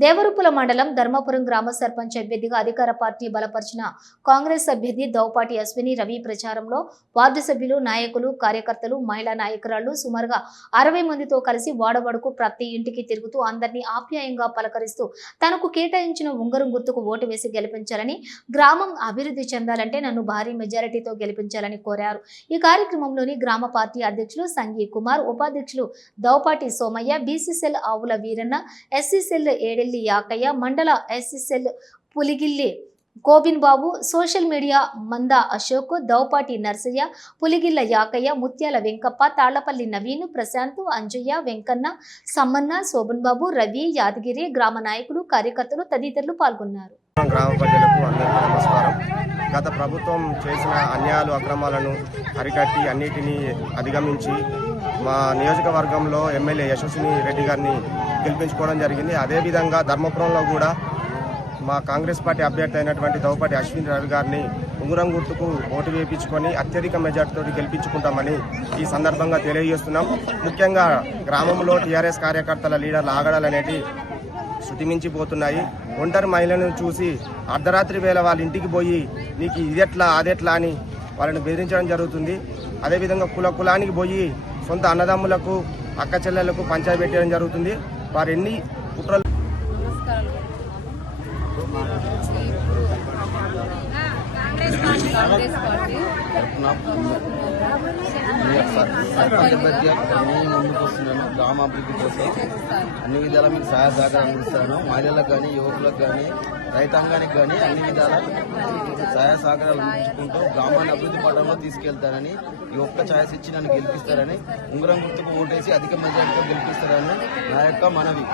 దేవరుపుల మండలం ధర్మపురం గ్రామ సర్పంచ్ అభ్యర్థిగా అధికార పార్టీ బలపరిచిన కాంగ్రెస్ అభ్యర్థి దౌపాటి అశ్విని రవి ప్రచారంలో వార్డు సభ్యులు, నాయకులు, కార్యకర్తలు, మహిళా నాయకురాళ్లు సుమారుగా 60 మందితో కలిసి వాడవాడకు ప్రతి ఇంటికి తిరుగుతూ అందరినీ ఆప్యాయంగా పలకరిస్తూ తనకు కేటాయించిన ఉంగరం గుర్తుకు ఓటు వేసి గెలిపించాలని, గ్రామం అభివృద్ధి చెందాలంటే నన్ను భారీ మెజారిటీతో గెలిపించాలని కోరారు. ఈ కార్యక్రమంలోని గ్రామ పార్టీ అధ్యక్షులు సంఘీ కుమార్, ఉపాధ్యక్షులు దౌపాటి సోమయ్య, బీసీసీఎల్ ఆవుల వీరన్న, ఎస్సీసీఎల్ ఏడెల్లి యాకయ్య, మండల ఎస్సీసీఎల్ పులిగిల్లి కోబిన్ బాబు, సోషల్ మీడియా మంద అశోక్, దౌపాటి నర్సయ్య, పులిగిల్ల యాకయ్య, ముత్యాల వెంకప్ప, తాళ్లపల్లి నవీన్, ప్రశాంత్, అంజయ్య, వెంకన్న, సమ్మన్న, శోభన్ బాబు, రవి, యాదగిరి, గ్రామ నాయకులు, కార్యకర్తలు తదితరులు పాల్గొన్నారు. గ్రామ ప్రజలకు అందరికీ నమస్కారం. గత ప్రభుత్వం చేసిన అన్యాయాలు, అక్రమాలను అరికట్టి అన్నిటినీ అధిగమించి మా నియోజకవర్గంలో ఎమ్మెల్యే యశస్విని రెడ్డి గారిని గెలిపించుకోవడం జరిగింది. అదేవిధంగా ధర్మపురంలో కూడా మా కాంగ్రెస్ పార్టీ అభ్యర్థి అయినటువంటి దౌపాటి అశ్విని రవి గారిని ఉంగరం గుర్తుకు ఓటు వేయించుకొని అత్యధిక మెజార్టీతో గెలిపించుకుంటామని ఈ సందర్భంగా తెలియజేస్తున్నాం. ముఖ్యంగా గ్రామంలో టీఆర్ఎస్ కార్యకర్తల లీడర్ల ఆగడాలు అనేవి శృతిమించిపోతున్నాయి. ఒంటరి మహిళలను చూసి అర్ధరాత్రి వేళ వాళ్ళ ఇంటికి పోయి నీకు ఇదెట్లా అదెట్లా అని వాళ్ళని బెదిరించడం జరుగుతుంది. అదేవిధంగా కులానికి పోయి సొంత అన్నదమ్ములకు, అక్క చెల్లెలకు పంచాయతీ పెట్టడం జరుగుతుంది. వారు ఎన్ని కుట్రలు ముందుకు వస్తున్నాను. గ్రామాభివృద్ధి కోసం అన్ని విధాలా మీకు సహాయ సహకారం అందిస్తాను. మహిళలకు కానీ, యువకులకు కానీ, రైతాంగానికి కానీ అన్ని విధాలా సహాయ సహకారాలు అందించుకుంటూ గ్రామాన్ని అభివృద్ధి పథంలో తీసుకెళ్తారని, ఈ ఒక్క ఛాయిస్ ఇచ్చి నన్ను గెలిపిస్తారని, ఉంగరం గుర్తుకు ఓటేసి అధిక మెజార్టీతో గెలిపిస్తారని నా యొక్క మనవి.